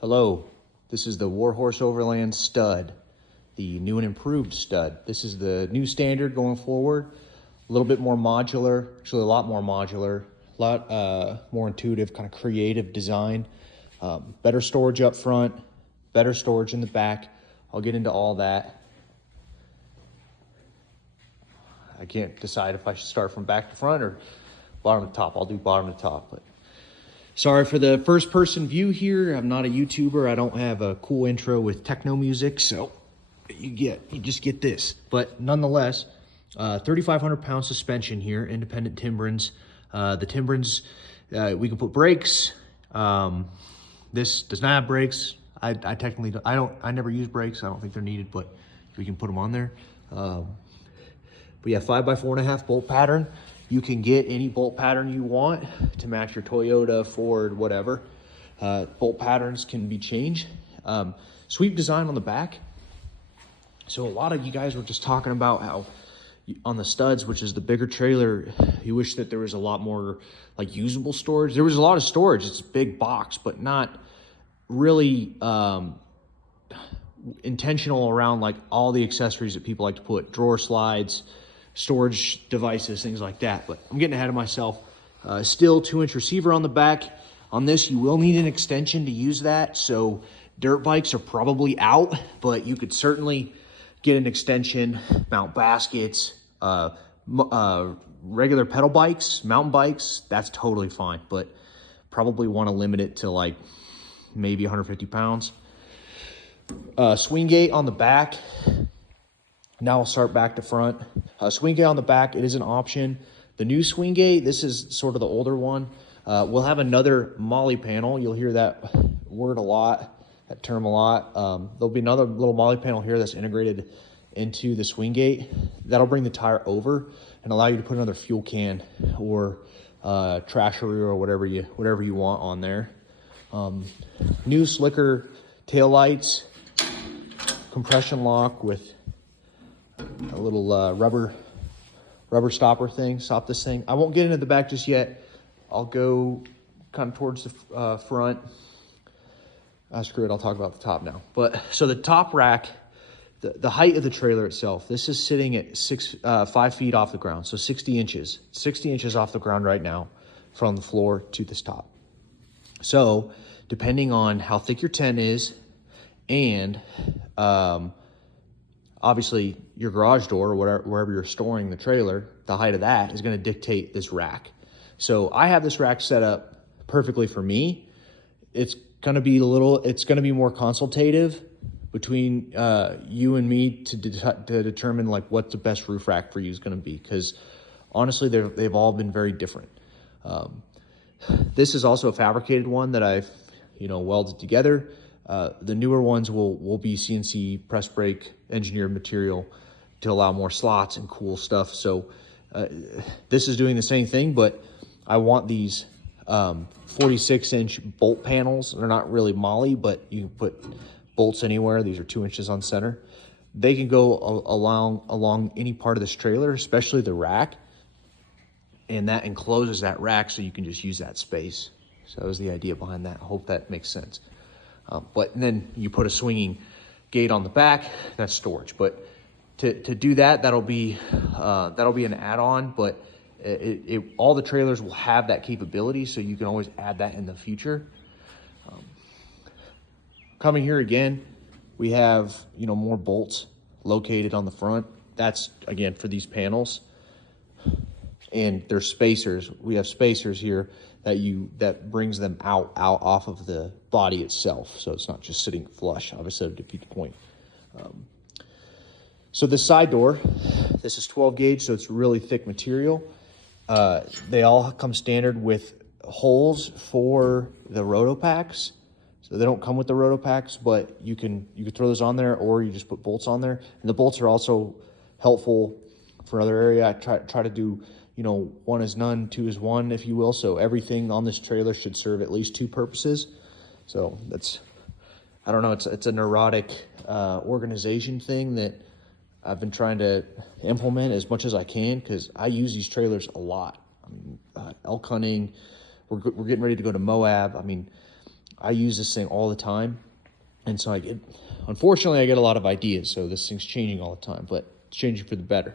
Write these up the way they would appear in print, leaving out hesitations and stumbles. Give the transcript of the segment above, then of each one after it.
Hello, this is the Warhorse Overland stud, the new and improved stud. This is the new standard going forward. A little bit more modular, actually a lot more modular, a lot more intuitive, kind of creative design. Better storage up front, better storage in the back. I'll get into all that. I can't decide if I should start from back to front or bottom to top. I'll do bottom to top, but sorry for the first person view here. I'm not a YouTuber. I don't have a cool intro with techno music, so you just get this. But nonetheless, 3,500 pound suspension here, independent Timbrins. The Timbrins, we can put brakes. This does not have brakes. I technically I never use brakes. I don't think they're needed, but we can put them on there. We have 5x4.5 bolt pattern. You can get any bolt pattern you want to match your Toyota, Ford, whatever. Bolt patterns can be changed. Sweep design on the back. So a lot of you guys were just talking about how on the studs, which is the bigger trailer, you wish that there was a lot more like usable storage. There was a lot of storage. It's a big box, but not really intentional around like all the accessories that people like to put, drawer slides, storage devices, things like that. But I'm getting ahead of myself. Still 2-inch receiver on the back. On this, you will need an extension to use that. So dirt bikes are probably out, but you could certainly get an extension, mount baskets, regular pedal bikes, mountain bikes, that's totally fine. But probably want to limit it to like maybe 150 pounds. Swing gate on the back. Now I'll start back to front. Swing gate on the back, it is an option. The new swing gate, this is sort of the older one. We'll have another molly panel. You'll hear that word a lot, that term a lot. There'll be another little molly panel here that's integrated into the swing gate. That'll bring the tire over and allow you to put another fuel can or trashery or whatever you want on there. New slicker tail lights, compression lock with a little rubber stopper thing, stop this thing. I won't get into the back just yet. I'll go kind of towards the front. Screw it, I'll talk about the top now. But so the top rack, the height of the trailer itself, this is sitting at 5 feet off the ground, so 60 inches. 60 inches off the ground right now from the floor to this top. So depending on how thick your tent is and obviously your garage door or wherever you're storing the trailer, the height of that is going to dictate this rack. So I have this rack set up perfectly for me. It's going to be more consultative between you and me to determine like what the best roof rack for you is going to be, because honestly they've all been very different. This is also a fabricated one that I've welded together. The newer ones will be CNC press brake engineered material to allow more slots and cool stuff. So this is doing the same thing, but I want these 46-inch bolt panels. They're not really molly, but you can put bolts anywhere. These are 2 inches on center. They can go along any part of this trailer, especially the rack, and that encloses that rack so you can just use that space. So that was the idea behind that. I hope that makes sense. But then you put a swinging gate on the back, that's storage. But to do that, that'll be an add-on, but all the trailers will have that capability, so you can always add that in the future. Coming here again, we have more bolts located on the front. That's again for these panels, and there's spacers. We have spacers here that brings them out off of the body itself, so it's not just sitting flush. Obviously, that would defeat the point. So this side door, this is 12 gauge, so it's really thick material. They all come standard with holes for the roto packs. So they don't come with the roto packs, but you can throw those on there, or you just put bolts on there. And the bolts are also helpful for another area. I try to do 1 is none, 2 is 1, if you will. So everything on this trailer should serve at least 2 purposes. So that's, I don't know, it's a neurotic organization thing that I've been trying to implement as much as I can, because I use these trailers a lot. I mean, elk hunting, we're getting ready to go to Moab. I mean, I use this thing all the time. And so unfortunately, I get a lot of ideas. So this thing's changing all the time, but it's changing for the better.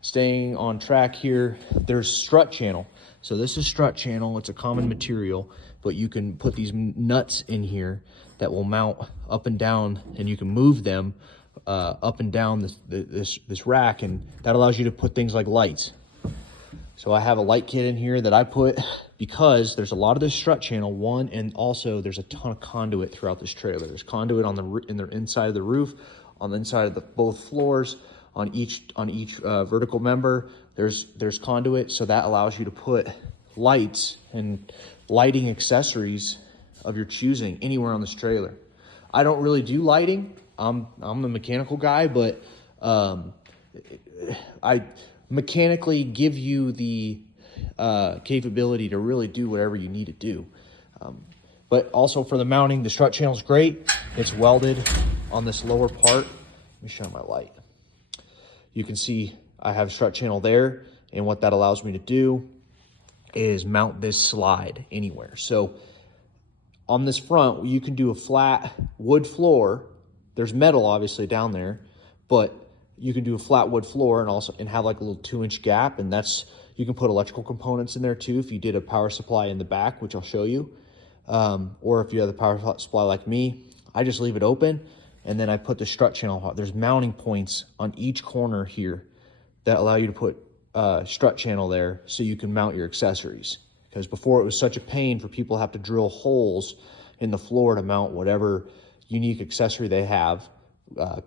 Staying on track here, there's strut channel. So this is strut channel. It's a common material, but you can put these nuts in here that will mount up and down, and you can move them up and down this rack, and that allows you to put things like lights. So I have a light kit in here that I put because there's a lot of this strut channel, and also there's a ton of conduit throughout this trailer. There's conduit on the inside of the roof, on the inside of both floors, on each vertical member. There's conduit, so that allows you to put lights and lighting accessories of your choosing anywhere on this trailer. I don't really do lighting. I'm the mechanical guy, but I mechanically give you the capability to really do whatever you need to do. But also for the mounting, the strut channel is great. It's welded on this lower part. Let me shine my light. You can see I have strut channel there, and what that allows me to do is mount this slide anywhere. So on this front, you can do a flat wood floor. There's metal obviously down there, but you can do a flat wood floor and have like a little 2-inch gap, and you can put electrical components in there too if you did a power supply in the back, which I'll show you. Or if you have the power supply like me, I just leave it open, and then I put the strut channel. There's mounting points on each corner here that allow you to put strut channel there so you can mount your accessories. Because before it was such a pain for people to have to drill holes in the floor to mount whatever unique accessory they have,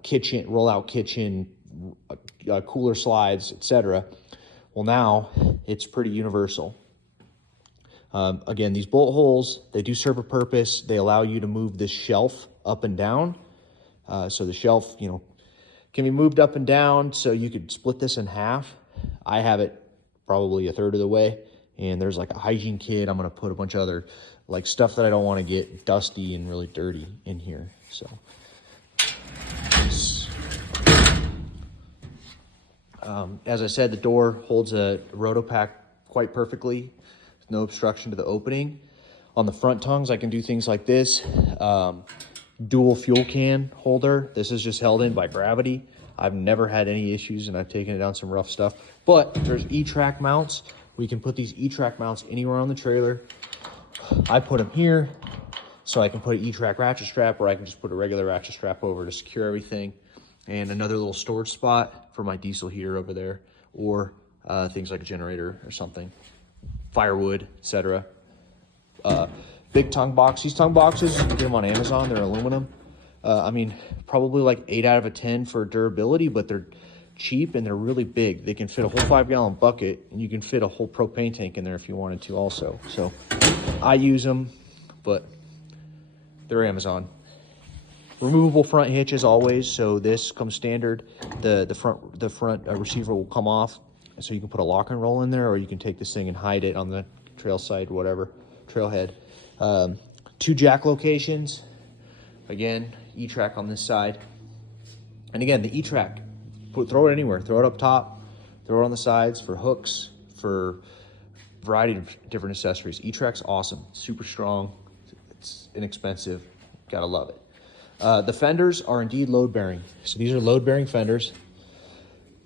kitchen, roll-out kitchen, cooler slides, etc. Well, now it's pretty universal. Again, these bolt holes, they do serve a purpose. They allow you to move this shelf up and down. So the shelf, can be moved up and down, so you could split this in half. I have it probably a third of the way, and there's like a hygiene kit. I'm going to put a bunch of other like stuff that I don't want to get dusty and really dirty in here. So as I said, the door holds a rotopack quite perfectly. There's no obstruction to the opening. On the front tongues, I can do things like this. Dual fuel can holder. This is just held in by gravity. I've never had any issues, and I've taken it down some rough stuff. But there's E-track mounts. We can put these E-track mounts anywhere on the trailer. I put them here, so I can put an E-track ratchet strap, or I can just put a regular ratchet strap over to secure everything. And another little storage spot for my diesel heater over there, or things like a generator or something, firewood, etc. Big tongue box. These tongue boxes, you can get them on Amazon. They're aluminum. I mean, probably like 8 out of 10 for durability, but they're cheap and they're really big. They can fit a whole 5-gallon bucket, and you can fit a whole propane tank in there if you wanted to also. So I use them, but they're Amazon. Removable front hitch as always. So this comes standard. The front receiver will come off, so you can put a lock and roll in there, or you can take this thing and hide it on the trail side, whatever, trailhead. 2 jack locations. Again, E-track on this side. And again, the E-track, throw it anywhere. Throw it up top, throw it on the sides for hooks, for a variety of different accessories. E-track's awesome, super strong, it's inexpensive, gotta love it. The fenders are indeed load-bearing. So these are load-bearing fenders.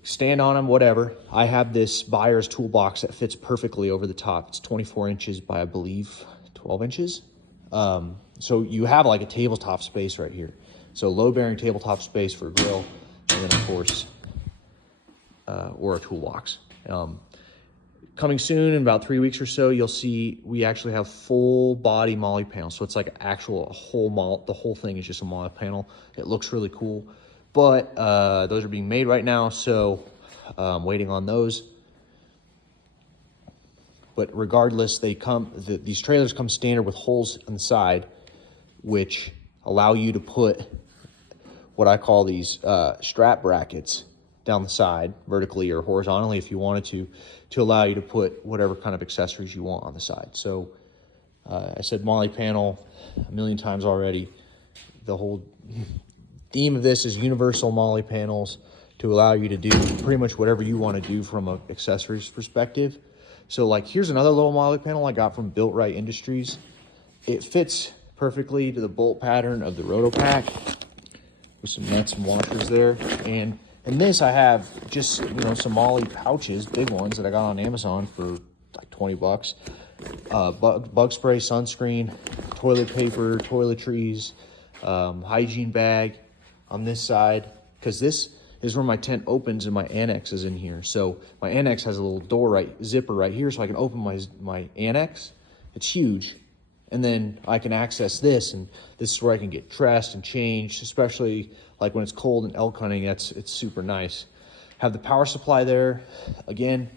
Stand on them, whatever. I have this buyer's toolbox that fits perfectly over the top. It's 24 inches by, I believe, 12 inches. So you have like a tabletop space right here. So load-bearing tabletop space for a grill, and then of course, or a toolbox. Coming soon in about 3 weeks or so, you'll see we actually have full body molly panels. So it's like the whole thing is just a molly panel. It looks really cool, but those are being made right now, so I'm waiting on those. But regardless, these trailers come standard with holes on the side, which allow you to put what I call these strap brackets down the side, vertically or horizontally if you wanted to allow you to put whatever kind of accessories you want on the side. So I said molly panel a million times already. The whole theme of this is universal molly panels to allow you to do pretty much whatever you want to do from an accessories perspective. So like, here's another little molly panel I got from Built Right Industries. it fits perfectly to the bolt pattern of the Rotopack with some nuts and washers there. And in this, I have just, some Molly pouches, big ones that I got on Amazon for like 20 bucks. Bug spray, sunscreen, toilet paper, toiletries, hygiene bag on this side, because this is where my tent opens and my annex is in here. So my annex has a little door zipper right here, so I can open my annex. It's huge. And then I can access this, and this is where I can get dressed and changed, especially like when it's cold and elk hunting. It's super nice. Have the power supply there. Again,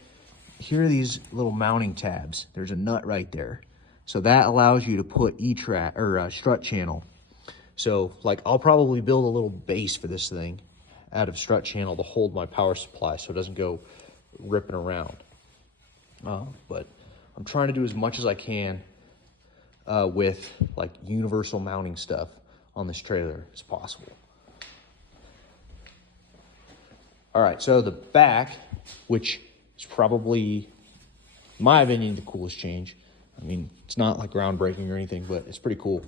here are these little mounting tabs. There's a nut right there. So that allows you to put E-track or strut channel. So like I'll probably build a little base for this thing out of strut channel to hold my power supply so it doesn't go ripping around. But I'm trying to do as much as I can with like universal mounting stuff on this trailer as possible. All right, so the back, which is probably, in my opinion, the coolest change. I mean, it's not like groundbreaking or anything, but it's pretty cool.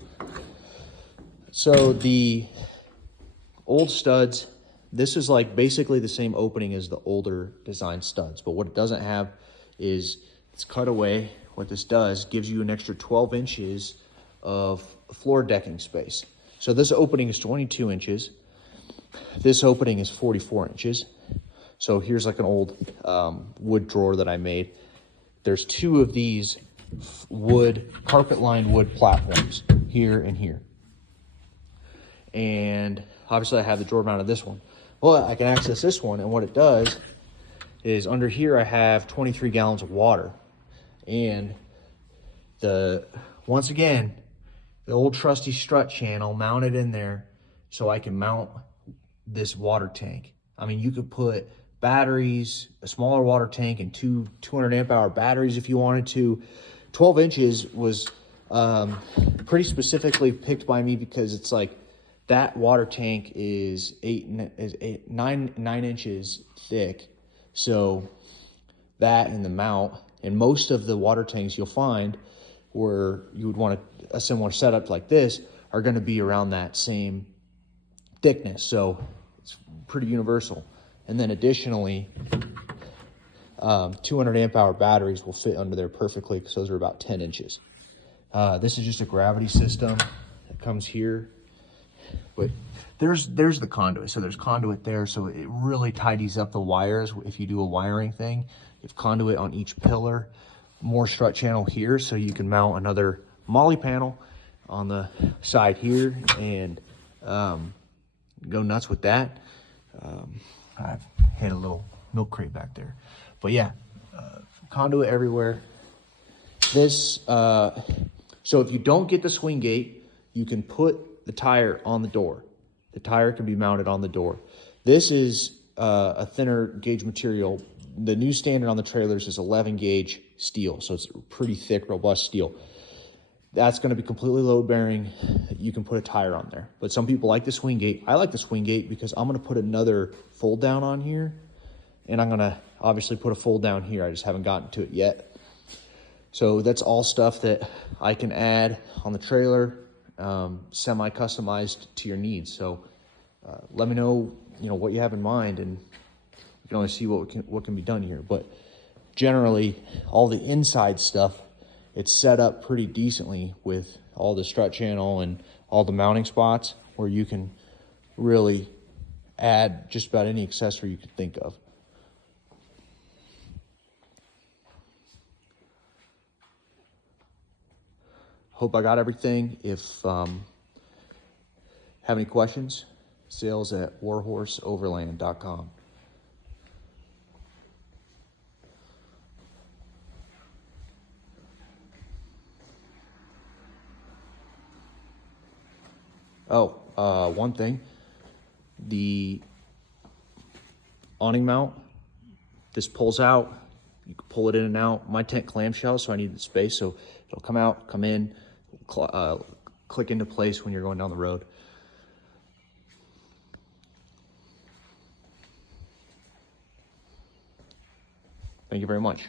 So the old studs, this is like basically the same opening as the older design studs, but what it doesn't have is it's cut away. What this does gives you an extra 12 inches of floor decking space. So this opening is 22 inches. This opening is 44 inches. So here's like an old wood drawer that I made. There's two of these carpet-lined wood platforms here and here. And obviously I have the drawer mounted this one. Well, I can access this one, and what it does is under here I have 23 gallons of water. And once again, the old trusty strut channel mounted in there so I can mount this water tank. I mean, you could put batteries, a smaller water tank, and two 200 amp hour batteries if you wanted to. 12 inches was pretty specifically picked by me because it's like that water tank is 9 inches thick. So that and the mount, and most of the water tanks you'll find where you would want a similar setup like this are going to be around that same thickness. So it's pretty universal. And then additionally, 200 amp hour batteries will fit under there perfectly because those are about 10 inches. This is just a gravity system that comes here. But there's the conduit. So there's conduit there. So it really tidies up the wires. If you do a wiring thing, you have conduit on each pillar, more strut channel here. So you can mount another Molly panel on the side here and go nuts with that. I've hit a little milk crate back there. But yeah, conduit everywhere. This, so if you don't get the swing gate, you can put the tire on the door. The tire can be mounted on the door. This is a thinner gauge material. The new standard on the trailers is 11 gauge steel, so it's pretty thick, robust steel. That's going to be completely load bearing. You can put a tire on there. But some people like the swing gate. I like the swing gate because I'm going to put another fold down on here, and I'm going to obviously put a fold down here. I just haven't gotten to it yet. So that's all stuff that I can add on the trailer, semi-customized to your needs. So let me know, what you have in mind, and you can only see what can be done here. But generally, all the inside stuff, it's set up pretty decently with all the strut channel and all the mounting spots where you can really add just about any accessory you could think of. Hope I got everything. If have any questions, sales at warhorseoverland.com. Oh, one thing, the awning mount, this pulls out, you can pull it in and out. My tent clamshell, so I need the space, so it'll come out, come in, click into place when you're going down the road. Thank you very much.